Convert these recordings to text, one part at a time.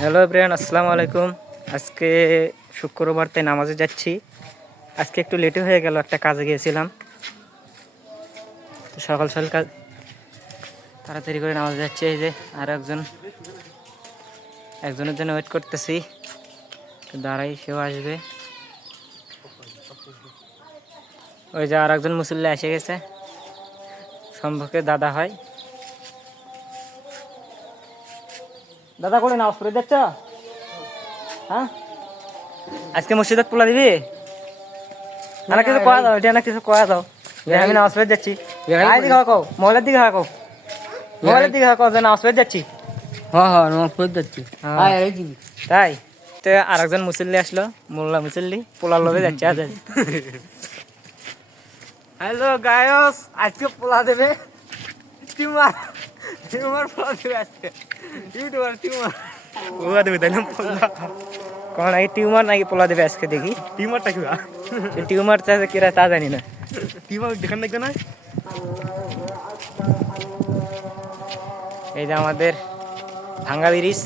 Hello everyone, আসসালামু আলাইকুম। আজকে শুক্রবার, তাই নামাজে যাচ্ছি। আজকে একটু লেটে হয়ে গেল, একটা কাজে গিয়েছিলাম। তো সকাল সকাল কাজ তাড়াতাড়ি করে নামাজে যাচ্ছি। এই যে আর একজনের জন্য ওয়েট করতেছি, দাঁড়াই, সেও আসবে। ওই যে আর একজন মুসল্লি এসে গেছে, সম্পর্কে দাদা হয়। দাদা করে নামাজ পড়ে যাচ্ছ? হ্যাঁ, আজকে মসজিদে পোলা দিবি? না কিছু কয়া দাও, এটা না কিছু কয়া দাও। আমি নামাজ পড়ে যাচ্ছি। দিকে হাঁকো, মহিলার দিকে হাঁকো, মহিলার দিকে হাঁকো যে নামাজ পড়ে যাচ্ছি। হ্যাঁ নামাজ পড়ে যাচ্ছি। তাই তো আর একজন মুসল্লি আসলো, মোল্লা মুসল্লি, পোলার লোভে যাচ্ছে। আজ হ্যালো গায়স, আজকে পোলা দেবে টিউমার, পোলা দেবে আজকে। ইউটিউবার টিউমার পোলা দেবে, তাই না? পোলা কোন নাকি টিউমার নাকি পোলা দেবে আজকে, দেখি টিউমারটা কি? টিউমার চাষে কিরা তা জানি না। টিউমার দেখান দেখবে না? এই যে আমাদের ভাঙ্গা ব্রিজ,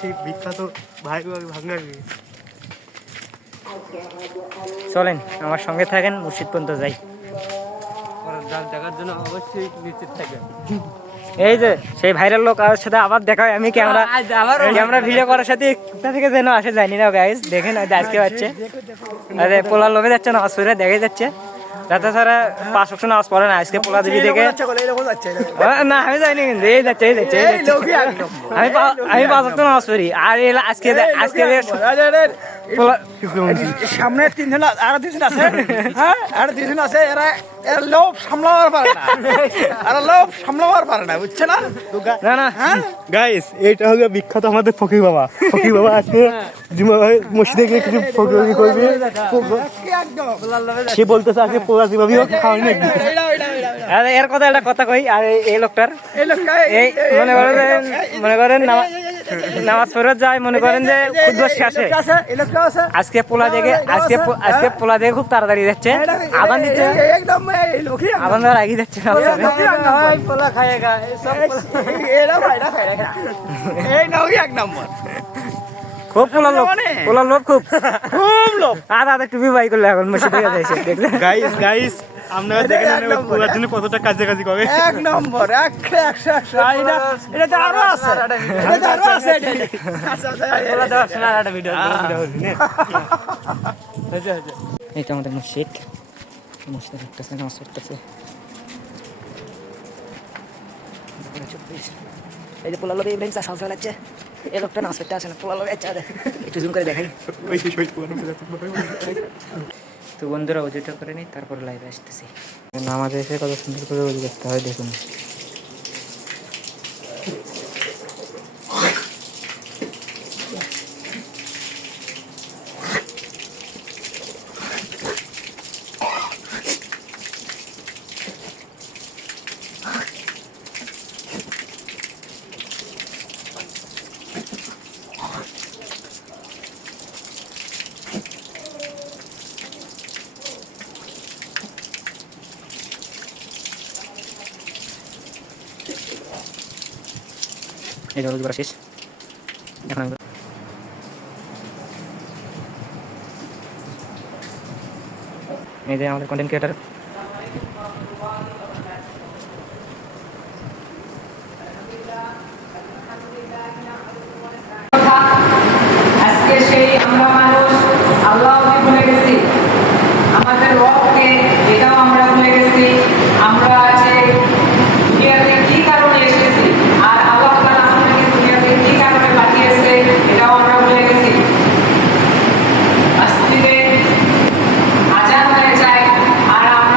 সেই বিখ্যাত ভাঙ্গা ব্রিজ। চলেন আমার সঙ্গে থাকেন, মসজিদ পর্যন্ত যাই। দেখার জন্য অবশ্যই নিশ্চিত থাকবেন। এই যে সেই ভাইরাল লোক আর সাথে আবার দেখা হয়। আমি ক্যামেরা ভিডিও করার সাথে কোথা থেকে যেন আসে জানি না গাইস, দেখেন আজকে পাচ্ছে। আরে পোলার লোভে যাচ্ছে, নামাজ পড়ে দেখে যাচ্ছে। যাতে সারা 5 ওয়াক্ত নামাজ পড়ে না, আজকে পোলা দিবি দেখে। না আমি যাইনি, কিন্তু এই যাচ্ছে আমি 5 ওয়াক্ত নামাজ পড়ি। আর আজকে সামনে 3 জন আরো 2 জন আছে। হ্যাঁ, আরো 2 জন আছে। এরা লোভ সামলাবার পারে না, বুঝছে না? না গাইস, এইটা হলো বিখ্যাত আমাদের ফকির বাবা। ফকির বাবা আজকে জুমা ভাই মসজিদে গিয়ে কিছু ফকিরি করবে। সে বলতেছে আজকে পোলা দিবাবি খাওয়াই নাকি। এর কথা একটা কথা কই। আর এই লোকটার এই মনে করেন নামাজ পড়ে যায়, মনে করেন যে খুব শেষে আজকে পোলা দেখে খুব তাড়াতাড়ি যাচ্ছে। আদান দিচ্ছে, আদান দেওয়ার আগে যাচ্ছে। পোলা খায়গা খুব পোলার লোক খুব লোক। আর আদা টুপি বাই করলে এখন মসজিদে যাইছে, দেখলে? গাইস আপনারা দেখেন পোলার জন্য কতটা কাজে করে। এক নম্বর 100 এটা তো আরো আছে। এইটা আমাদের মসজিদ, মসজিদে ঢুকতেছে, নামাজ পড়তেছে। এই যে পোলার লোক ইব্রাহিম চা সাল চালাচ্ছে। এই লোকটা নামাজ পড়তে আসে না, পোলার লোক একটু জুম করে দেখাই। তো বন্ধুরা অজুটা করে নিই, তারপর লাইভে আসতেছি। নামাজে এসে কত সুন্দর করে অজু করতে হয়, দেখুন। এই যে করা শেষ, এখন আমি এই যে আমাদের কন্টেন্ট ক্রিয়েটার আজকে সেই আমরা মানুষ আল্লাহকে ভুলে গেছি, আমাদের রবকে এটাও আমরা ভুলে গেছি। আমরা যে দুনিয়াতে কি কারণে এসেছি আর আল্লাহ তাআলা আমাদেরকে দুনিয়াতে কি কারণে পাঠিয়েছে এটাও আমরা ভুলে গেছি। মসজিদে আজান হয়ে যায় আর আমরা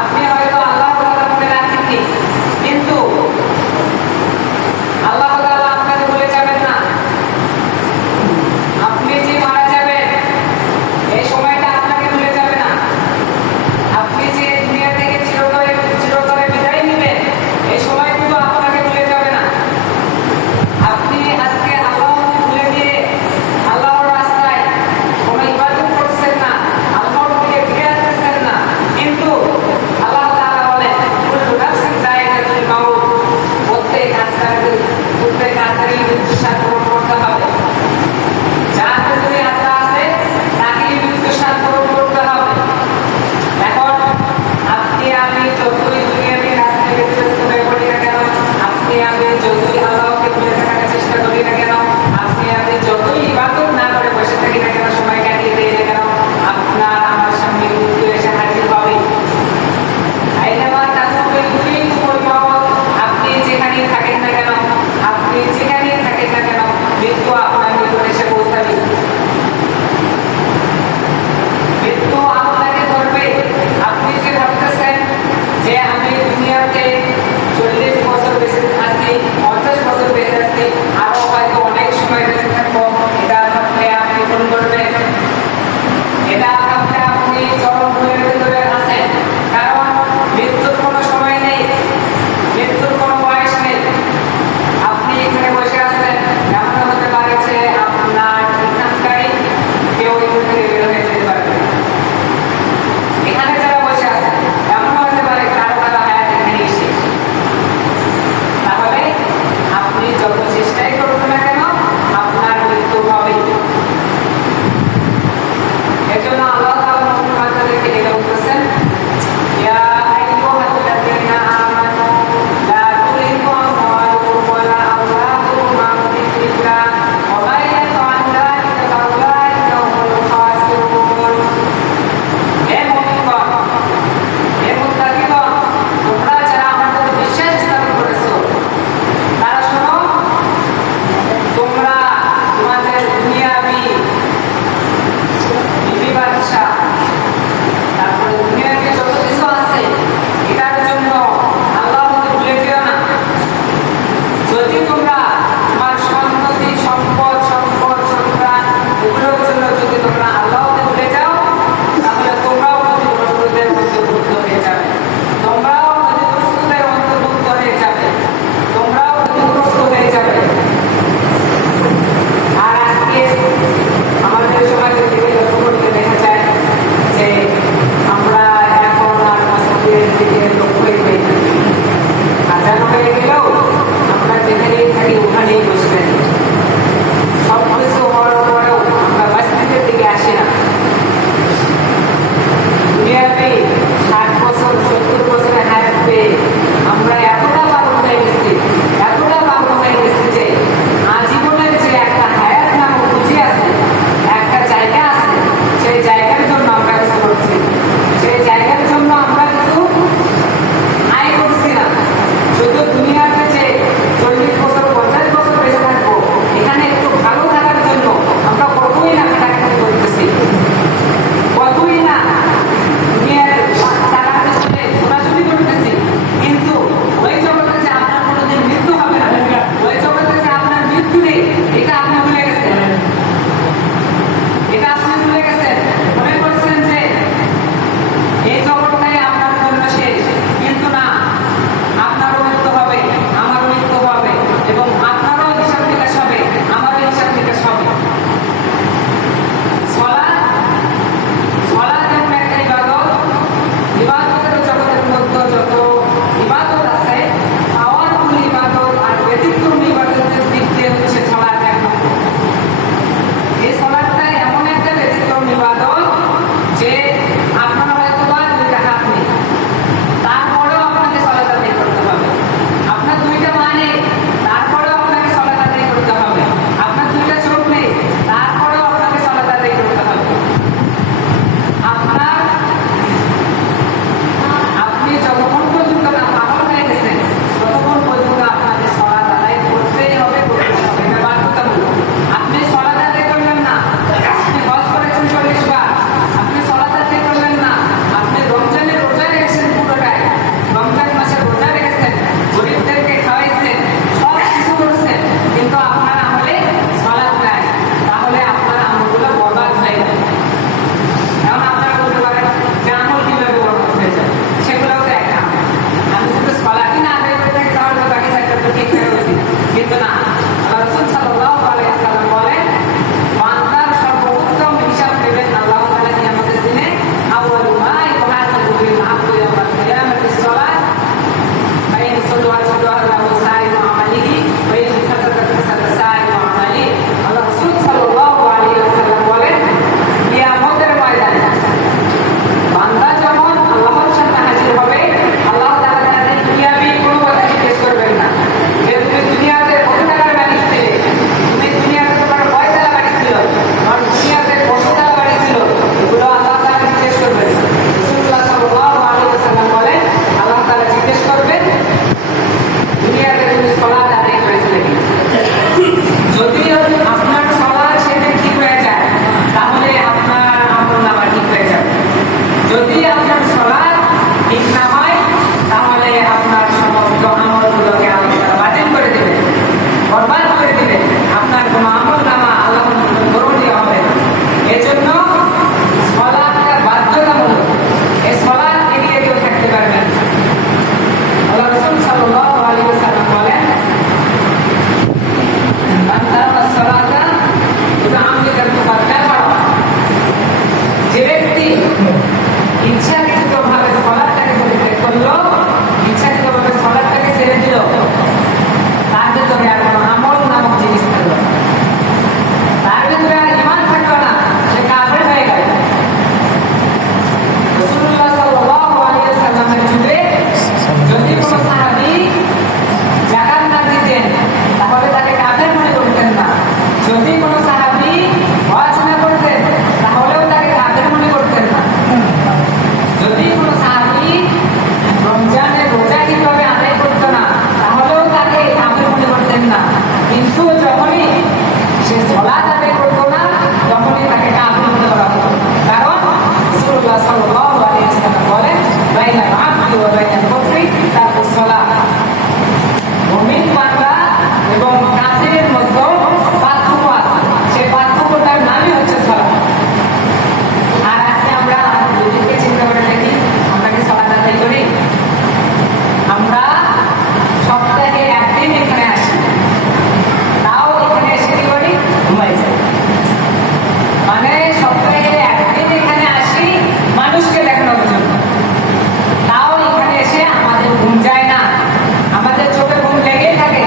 আপনি হয়তো আল্লাহর কথা মনে রাখেননি, কিন্তু আল্লাহ তাআলা আপনাকে ভুলে যাবেন না। আপনি যে মারা যাবেন এই সময়টা আপনাকে ভুলে যাবে না। আপনি যে দুনিয়া থেকে চিরতরে বিদায় নেবেন এই সময়টুকু আপনাকে ভুলে যাবে না। আপনি আজকে আল্লাহকে ভুলে গিয়ে আল্লাহর রাস্তায় কোনো ইবাদত করছেন না, আল্লাহর দিকে ফিরে আসতেছেন না, কিন্তু আল্লাহ قيامة الصلاة فإن صلوا صلوا له سائر عمله وإن كسبت كسب سائر عمله আল্লাহ রাসূল সাল্লাল্লাহু আলাইহি ওয়াসাল্লাম বলেন কিয়ামতের ময়দানে বান্দা যখন আল্লাহর সামনে হাজির হবে আল্লাহ তাআলা তাকে কিয়ামী কোনো কথা জিজ্ঞেস করবেন না যে তুমি দুনিয়াতে কত টাকার বাড়ি ছিলে তুমি দুনিয়াতে তোমার কয় টাকা বাড়ি ছিল আর দুনিয়াতে কত টাকা বাড়ি ছিল এগুলো আল্লাহ তাআলা জিজ্ঞেস করবেন রাসূলুল্লাহ সাল্লাল্লাহু আলাইহি ওয়াসাল্লাম বলেন আল্লাহ তাআলা জিজ্ঞেস করবেন দুনিয়াতে তুমি সালাত আদায় করেছিলে যদি আপনার সালাত সেদিন ঠিক হয়ে যায় তাহলে আপনার আমলনামা ঠিক হয়ে যাবে যদি আপনার সালাত ঠিক না হয় তাহলে আপনার সমস্ত আমলগুলোকে আল্লাহ তাআলা বাতিল করে দেবেন বরবাদ করে দেবেন আপনার কোনো আমলনামা আল্লাহ গ্রহণীয় হবে না এজন্য সালাতটা বাধ্যতামূলক এই সালাত এড়িয়ে কেউ থাকতে পারবে না আল্লাহ রাসূল সাল্লাল্লাহু আলাইহি ওয়াসাল্লাম বলেন মান তারাকা সালাতা মুতাআম্মিদান ফাকাদ কাফারা যে ব্যক্তি ইচ্ছাকৃতভাবে সালাতটাকে পরিত্যাগ করলো ইচ্ছাকৃতভাবে সালাতটাকে ছেড়ে দিল তার ভিতরে আর কোনো আমল নামক জিনিস থাকলো না তার ভিতরে আর ঈমান থাকলো না সে কাফের হয়ে গেল রাসূলুল্লাহ সাল্লাল্লাহু আলাইহি ওয়াসাল্লামের যুগে যদি কোনো সাহাবী যাকাত না দিতেন তাহলে তাকে কাফের মনে করতেন না যদি কোনো সাহাবী হজ না করতেন তাহলেও তাকে কাফের মনে করতেন না যদি কোনো সাহাবী রমজানের রোজা ঠিকভাবে আদায় করতো না তাহলেও তাকে কাফের মনে করতেন না কিন্তু যখনই সে সালাত আদায় করতো না তখনই তাকে কাফের মনে করা হতো কারণ রাসূলুল্লাহ সাল্লাল্লাহু আলাইহি ওয়াসাল্লাম বলেন বাইনাল আবদি ওয়া বাইনাল কুফরি তারকুস সালাত মুমিন বান্দা এবং কাফিরের মধ্যে পার্থক্য আছে সেই পার্থক্যটার নামই হচ্ছে সালাত আর আজকে আমরা দুদিকে চিন্তা করে দেখি আমরা কি সালাত আদায় করি আমরা সপ্তাহে একদিন এখানে আসি তাও এখানে এসে কি করি ঘুমাই যাই মানে সপ্তাহে একদিন এখানে আসি মানুষকে দেখানোর জন্য তাও এখানে এসে আমাদের ঘুম যায় না আমাদের চোখে ঘুম লেগেই থাকে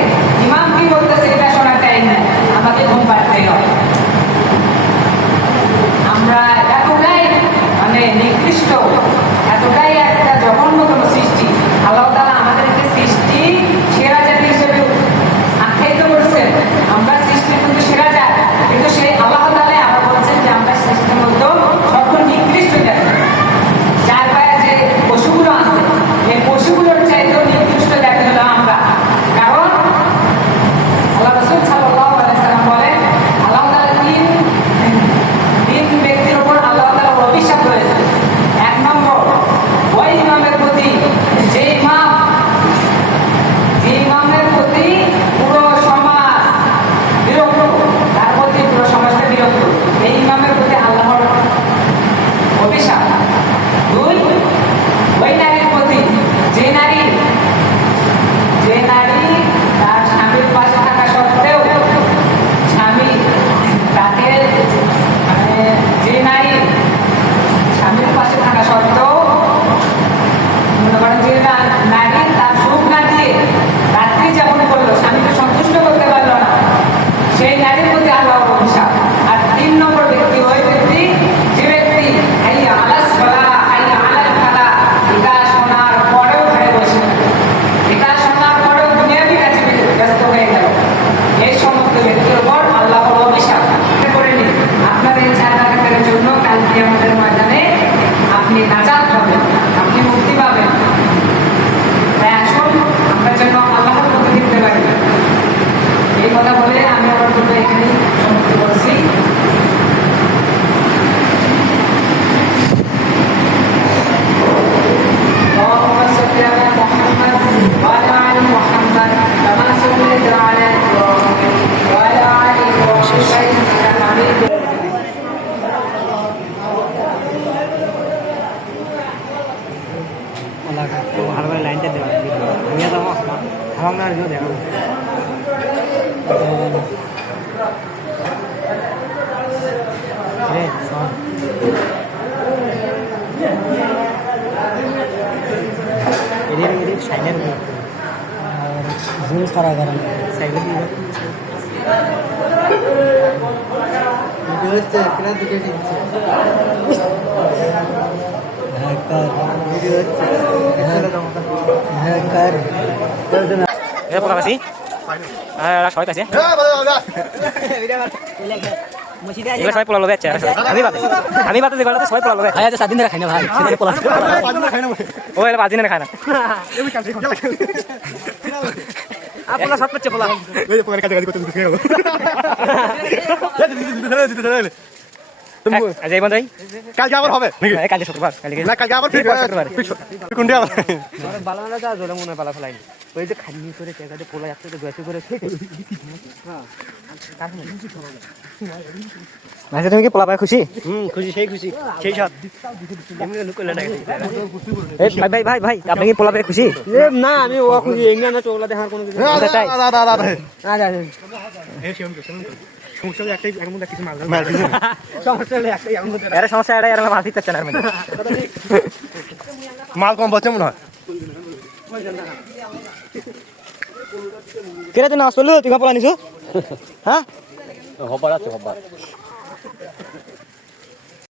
ইমাম কি বলতেছে এটা শোনার টাইম নেই আমাকে ঘুম পাড়তেই হবে আমরা এতটাই মানে নিকৃষ্ট এতটাই একটা জঘন্যতম সৃষ্টি আল্লাহ তাআলা আমাদেরকে সৃষ্টি সেরা জাতি হিসেবে আখ্যায়িত করেছেন আমরা সৃষ্টি কিন্তু সেরা জাত কিন্তু সেই আল্লাহ তাআলা আবার বলছেন যে আমরা সৃষ্টির মধ্যে সবচেয়ে নিকৃষ্ট জাতি চার পায়ে যে পশুগুলো আছে এই পশুগুলোর চাইতেও নিকৃষ্ট জাতি হলো আমরা কারণ আল্লাহ রাসূল সাল্লাল্লাহু আলাইহি ওয়াসাল্লাম বলেন আল্লাহ তাআলা তিন ব্যক্তির উপর আল্লাহ তাআলা অভিশাপ রয়েছে এক নম্বর ওই ইমামের প্রতি যে ইমামের প্রতি পুরো সমাজ বিরক্ত তার প্রতি পুরো সমাজটা বিরক্ত এই ইমামের প্রতি আল্লাহর অভিশাপ দুই ওই নারীর প্রতি যে নারী তার স্বামীর পাশে থাকা সত্ত্বেও স্বামী তাকে মানে যে নারী স্বামীর পাশে থাকা সত্ত্বেও মনে করেন যে নারী তার সুখ না দিয়ে রাত্রি যাপন করলো স্বামীকে সন্তুষ্ট করতে পারলো না সেই নারীর প্রতি আল্লাহর অভিশাপ আর তিন নম্বর ব্যক্তি ওই ব্যক্তি যে ব্যক্তি হাইয়া আলাস সালাহ হাইয়া আলাল ফালাহ এটা শোনার পরেও ঘরে বসে এটা শোনার পরেও দুনিয়াবি কাজে ব্যস্ত হয়ে গেল এই সমস্ত ব্যক্তির উপর আল্লাহর অভিশাপ করে নিন আপনার এই চার রাকাতের জন্য কাল কিয়ামতের ময়দানে আপনি নাজাত পাবেন আপনি মুক্তি পাবেন তাই আসুন আমরা যেন আল্লাহর পথে ফিরতে পারি এই কথা বলে আমি আমার দুটো এখানেই সমাপ্ত করছি اللهم صل على محمد وعلى ال محمد كما صليت على ابراهيم وعلى ال ابراهيم انك حميد ভালো করে লাইনটা দেওয়া ভুঁইয়া যাবো হামাম না দেখাবো রে সাইনের জুম সারা কারণ সাইকেল দিয়ে ভিডিও হচ্ছে কিনা দিকে দিচ্ছে ভিডিও হচ্ছে পোকা পাচ্ছি সবাই পাইছে এগুলো সবাই পোলা লোভে যাচ্ছে আমি বাতে যেগুলো সবাই পোলা লোভে ভাই আজ 7 দিন ধরে খাই না ভাই সেখানে পোলা ও এলা 5 দিনে খায় না পোলা সব করছে পোলা এই পোকার কাছে করতে দিতে গেল তুমি আজ এই বন্ধই কালকে আবার হবে কালকে শুক্রবার কালকে না কালকে আবার শুক্রবার কোনটা আবার বালানা যা জোরে মনে পালা ফেলাইনি ওই যে খালি করে জায়গাতে পোলা যাচ্ছে তো দোয়াশি করে খেতে ভাই তুমি কি পোলা পায় খুশি খুশি সেই সাথ এই ভাই ভাই ভাই ভাই আপনি কি পোলা পায় খুশি না আমি ও খুশি এঙ্গা না চোলা দেখার কোনো কিছু তাই সমস্যা হলো একটাই এর মধ্যে কিছু মাল সমস্যা হলে একটাই আমার মধ্যে এর সমস্যা এটা এর মাল দিতে না মধ্যে মাল কম পাচ্ছে মনে হয় কেরে তুই নাচ পড়লো তুই পোলা নিছো হ্যাঁ হবার আছে হবার